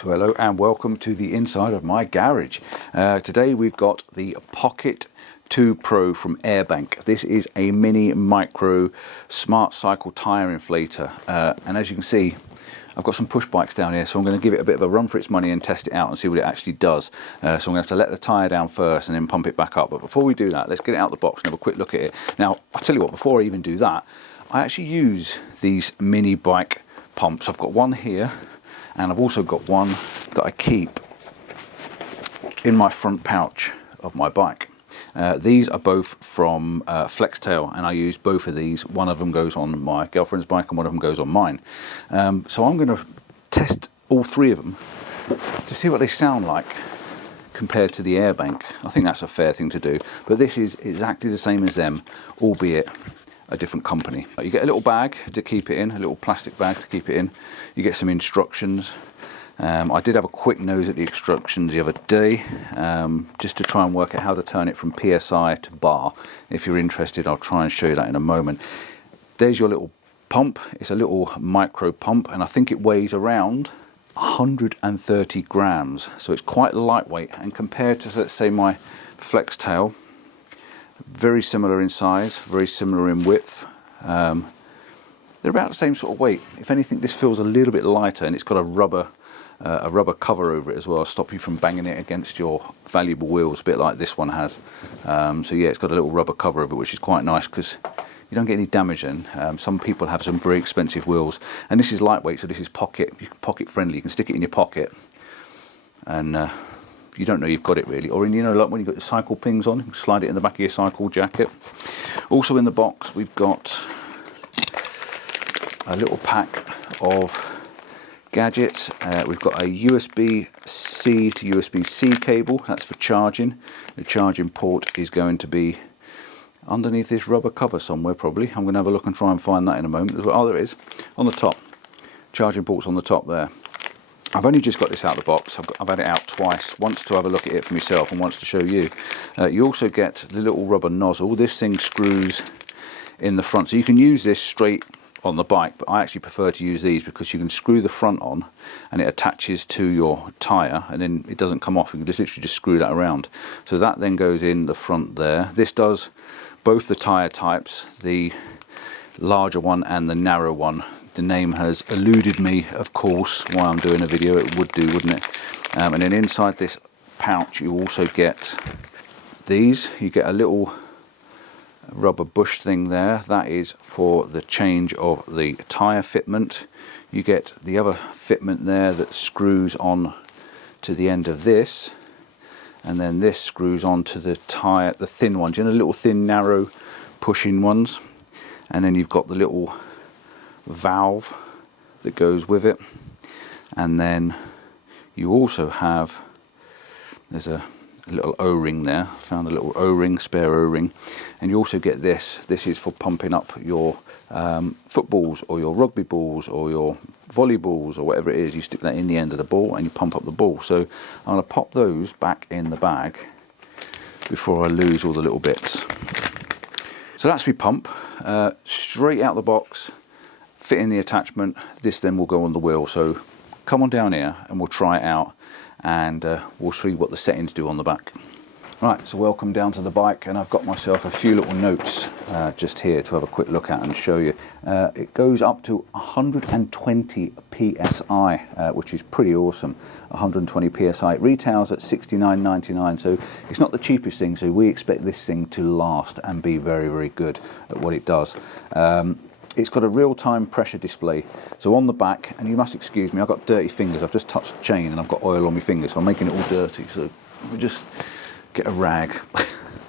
So hello and welcome to the inside of my garage. Today we've got the Pocket 2 Pro from Airbank. This is a mini micro smart cycle tyre inflator, and as you can see I've got some push bikes down here, so I'm going to give it a bit of a run for its money and test it out and see what it actually does. So I'm going to have to let the tyre down first and then pump it back up. But before we do that, let's get it out of the box and have a quick look at it. Now I'll tell you what, before I even do that, I actually use these mini bike pumps. I've got one here, and I've also got one that I keep in my front pouch of my bike. These are both from Flextail, and I use both of these. One of them goes on my girlfriend's bike and one of them goes on mine. So I'm going to test all three of them to see what they sound like compared to the Airbank. I think that's a fair thing to do, but this is exactly the same as them, albeit a different company. You get a little bag to keep it in, a little plastic bag to keep it in. You get some instructions. I did have a quick nose at the instructions the other day, just to try and work out how to turn it from PSI to bar. If you're interested, I'll try and show you that in a moment. There's your little pump. It's a little micro pump, and I think it weighs around 130 grams. So it's quite lightweight, and compared to, let's say, my Flextail, very similar in size, very similar in width. They're about the same sort of weight. If anything, this feels a little bit lighter, and it's got a rubber cover over it as well, stop you from banging it against your valuable wheels, a bit like this one has. So yeah, it's got a little rubber cover over it, which is quite nice because you don't get any damage in. Some people have some very expensive wheels, and this is lightweight, so this is pocket friendly. You can stick it in your pocket, and you don't know you've got it really. Or in, you know, like when you've got your cycle pings on, you can slide it in the back of your cycle jacket. Also in the box we've got a little pack of gadgets. We've got a USB-C to USB-C cable, that's for charging. The charging port is going to be underneath this rubber cover somewhere probably. I'm going to have a look and try and find that in a moment. Oh, there it is, on the top. Charging port's on the top there. I've only just got this out of the box. I've had it out twice, once to have a look at it for myself and once to show you. You also get the little rubber nozzle. This thing screws in the front, so you can use this straight on the bike, but I actually prefer to use these because you can screw the front on and it attaches to your tyre, and then it doesn't come off. You can just literally just screw that around. So that then goes in the front there. This does both the tyre types, the larger one and the narrow one. The name has eluded me, of course, while I'm doing a video. It would do, wouldn't it? And then inside this pouch you also get these. You get a little rubber bush thing there. That is for the change of the tyre fitment. You get the other fitment there that screws on to the end of this, and then this screws onto the tyre, the thin ones, you know, the little thin narrow pushing ones. And then you've got the little valve that goes with it, and then you also have, there's a little O-ring there. I found a little O-ring, spare O-ring, and you also get this. This is for pumping up your footballs or your rugby balls or your volleyballs or whatever it is. You stick that in the end of the ball and you pump up the ball. So I'm going to pop those back in the bag before I lose all the little bits. So that's my pump, straight out the box, fit in the attachment. This then will go on the wheel. So come on down here and we'll try it out, and we'll see what the settings do on the back. Right, so welcome down to the bike, and I've got myself a few little notes just here to have a quick look at and show you. It goes up to 120 psi, which is pretty awesome. 120 psi. It retails at $69.99, so it's not the cheapest thing, so we expect this thing to last and be very, very good at what it does. It's got a real-time pressure display. So on the back, and you must excuse me, I've got dirty fingers. I've just touched the chain and I've got oil on my fingers, so I'm making it all dirty. So we just get a rag.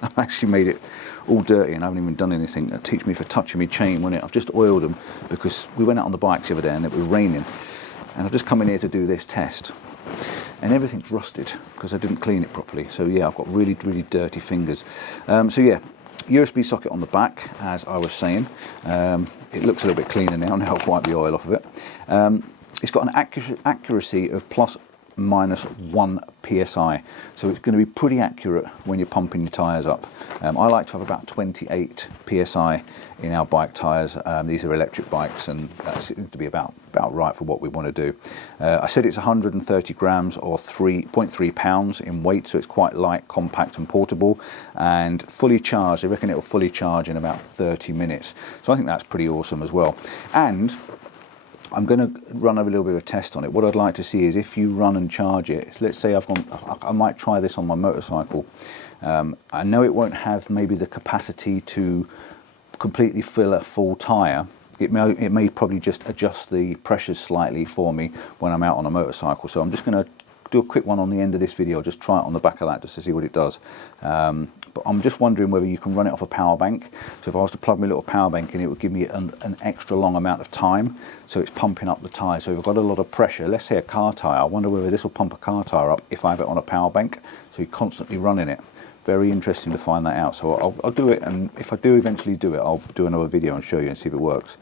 I've actually made it all dirty and I haven't even done anything. That teach me for touching my chain, wouldn't it? I've just oiled them because we went out on the bikes the other day and it was raining. And I've just come in here to do this test. And everything's rusted because I didn't clean it properly. So yeah, I've got really, really dirty fingers. So yeah, USB socket on the back, as I was saying. It looks a little bit cleaner now. I'll wipe the oil off of it. It's got an accuracy of plus minus 1 psi, so it's going to be pretty accurate when you're pumping your tyres up. I like to have about 28 psi in our bike tyres. These are electric bikes, and that seems to be about right for what we want to do. I said it's 130 grams or 3.3 pounds in weight, so it's quite light, compact and portable, and fully charged. I reckon it will fully charge in about 30 minutes, so I think that's pretty awesome as well. And I'm going to run a little bit of a test on it. What I'd like to see is if you run and charge it, let's say I might try this on my motorcycle. I know it won't have maybe the capacity to completely fill a full tyre. It may probably just adjust the pressures slightly for me when I'm out on a motorcycle. So I'm just going to do a quick one on the end of this video, just try it on the back of that just to see what it does. But I'm just wondering whether you can run it off a power bank. So if I was to plug my little power bank in, it would give me an extra long amount of time, so it's pumping up the tyre. So we've got a lot of pressure, let's say a car tyre. I wonder whether this will pump a car tyre up if I have it on a power bank, so you're constantly running it. Very interesting to find that out. So I'll do it, and if I do eventually do it, I'll do another video and show you and see if it works.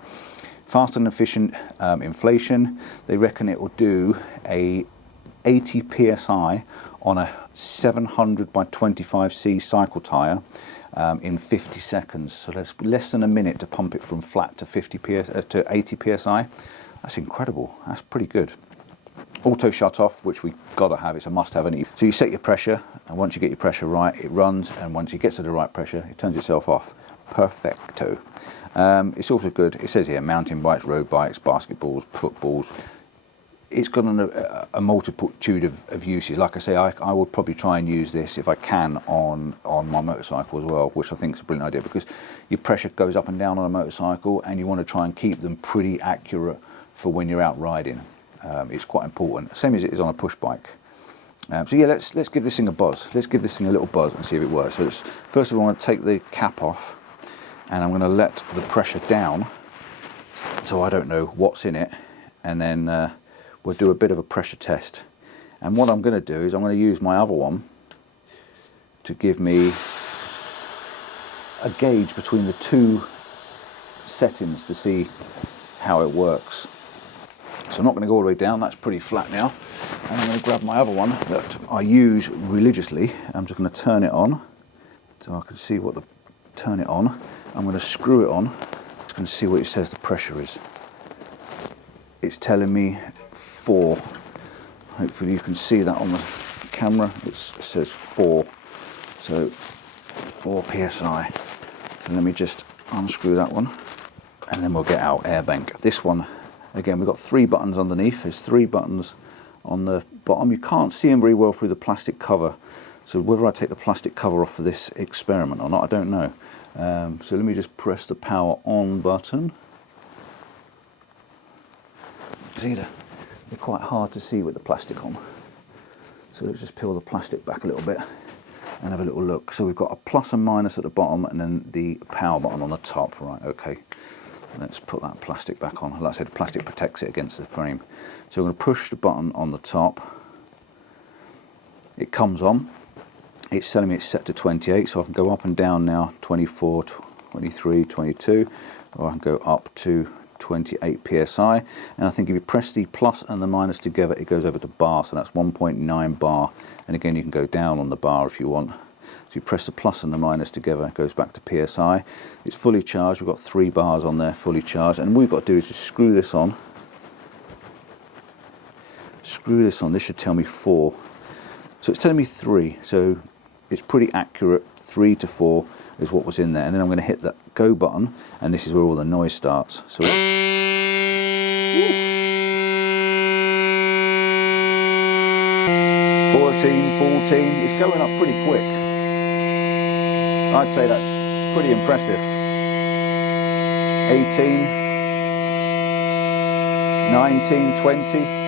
Fast and efficient inflation. They reckon it will do a 80 psi on a 700 by 25C cycle tyre in 50 seconds. So there's less than a minute to pump it from flat to 80 psi. That's incredible. That's pretty good. Auto shut off, which we gotta have. It's a must-have. So you set your pressure, and once you get your pressure right, it runs, and once it gets to the right pressure, it turns itself off. Perfecto. It's also good. It says here mountain bikes, road bikes, basketballs, footballs. It's got a multitude of uses. Like I say, I would probably try and use this if I can on my motorcycle as well, which I think is a brilliant idea, because your pressure goes up and down on a motorcycle, and you want to try and keep them pretty accurate for when you're out riding. It's quite important, same as it is on a push bike. So yeah, let's give this thing a buzz. Let's give this thing a little buzz and see if it works. So first of all, I'm going to take the cap off, and I'm going to let the pressure down so I don't know what's in it, and then we'll do a bit of a pressure test. And what I'm going to do is I'm going to use my other one to give me a gauge between the two settings to see how it works. So I'm not going to go all the way down, that's pretty flat now. And I'm going to grab my other one that I use religiously. I'm just going to turn it on so I can see turn it on. I'm going to screw it on. I'm just going to see what it says the pressure is. It's telling me 4. Hopefully you can see that on the camera. It says 4. So 4 psi. So let me just unscrew that one, and then we'll get our Airbank. This one, again, we've got 3 buttons underneath. There's 3 buttons on the bottom. You can't see them very well through the plastic cover. So whether I take the plastic cover off for this experiment or not, I don't know. So let me just press the power on button. See, they're quite hard to see with the plastic on. So let's just peel the plastic back a little bit and have a little look. So we've got a plus and minus at the bottom, and then the power button on the top. Right, okay. Let's put that plastic back on. Like I said, the plastic protects it against the frame. So we're going to push the button on the top. It comes on. It's telling me it's set to 28, so I can go up and down now, 24, 23, 22, or I can go up to 28 psi. And I think if you press the plus and the minus together, it goes over to bar, so that's 1.9 bar. And again, you can go down on the bar if you want. So you press the plus and the minus together, it goes back to psi. It's fully charged. We've got 3 bars on there, fully charged. And what we've got to do is just screw this on. Screw this on. This should tell me 4. So it's telling me 3. So it's pretty accurate. 3 to 4 is what was in there. And then I'm going to hit that go button, and this is where all the noise starts. So 14, 14. It's going up pretty quick. I'd say that's pretty impressive. 18, 19, 20.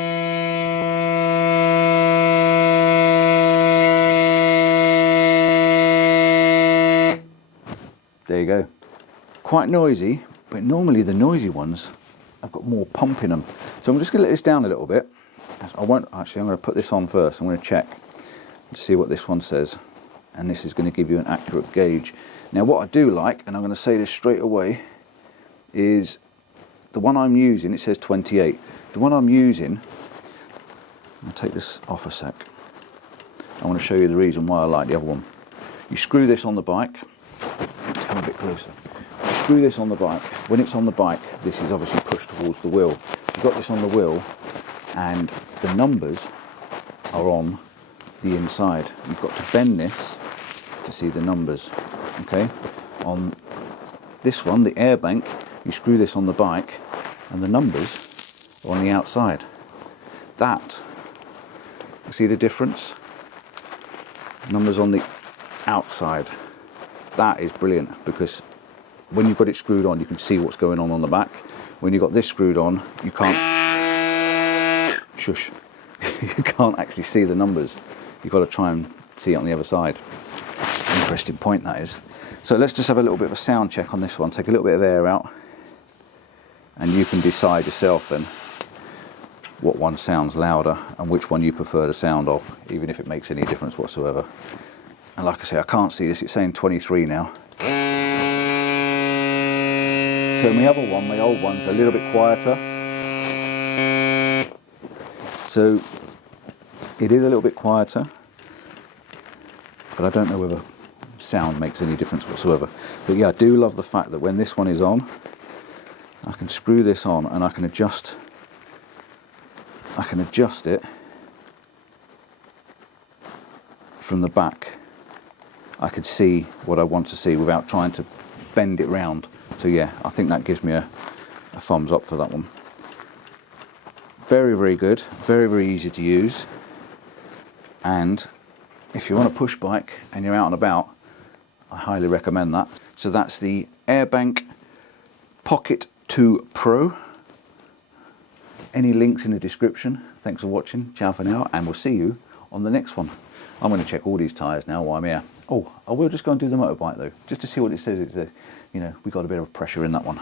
There you go. Quite noisy, but normally the noisy ones have got more pump in them. So I'm just going to let this down a little bit. I won't actually. I'm going to put this on first. I'm going to check and see what this one says. And this is going to give you an accurate gauge. Now what I do like, and I'm going to say this straight away, is the one I'm using, it says 28. The one I'm using I'll take this off a sec. I want to show you the reason why I like the other one. You screw this on the bike. Come a bit closer. You screw this on the bike. When it's on the bike, this is obviously pushed towards the wheel. You've got this on the wheel, and the numbers are on the inside. You've got to bend this to see the numbers. Okay. On this one, the Airbank, you screw this on the bike, and the numbers are on the outside. That, you see the difference? Numbers on the outside. That is brilliant, because when you've got it screwed on, you can see what's going on the back. When you've got this screwed on, you can't, shush, you can't actually see the numbers. You've got to try and see it on the other side. Interesting point that is. So let's just have a little bit of a sound check on this one. Take a little bit of air out, and you can decide yourself then what one sounds louder and which one you prefer the sound of, even if it makes any difference whatsoever. And like I say, I can't see this, it's saying 23 now. So my other one, my old one's a little bit quieter. So it is a little bit quieter, but I don't know whether sound makes any difference whatsoever. But yeah, I do love the fact that when this one is on, I can screw this on and I can adjust it from the back. I can see what I want to see without trying to bend it round. So yeah, I think that gives me a thumbs up for that one. Very, very good, very, very easy to use. And if you want a push bike and you're out and about, I highly recommend that. So that's the Airbank Pocket 2 Pro. Any links in the description. Thanks for watching. Ciao for now, and we'll see you on the next one. I'm going to check all these tyres now while I'm here. Oh, I will just go and do the motorbike though, just to see what it says. You know, we got a bit of pressure in that one.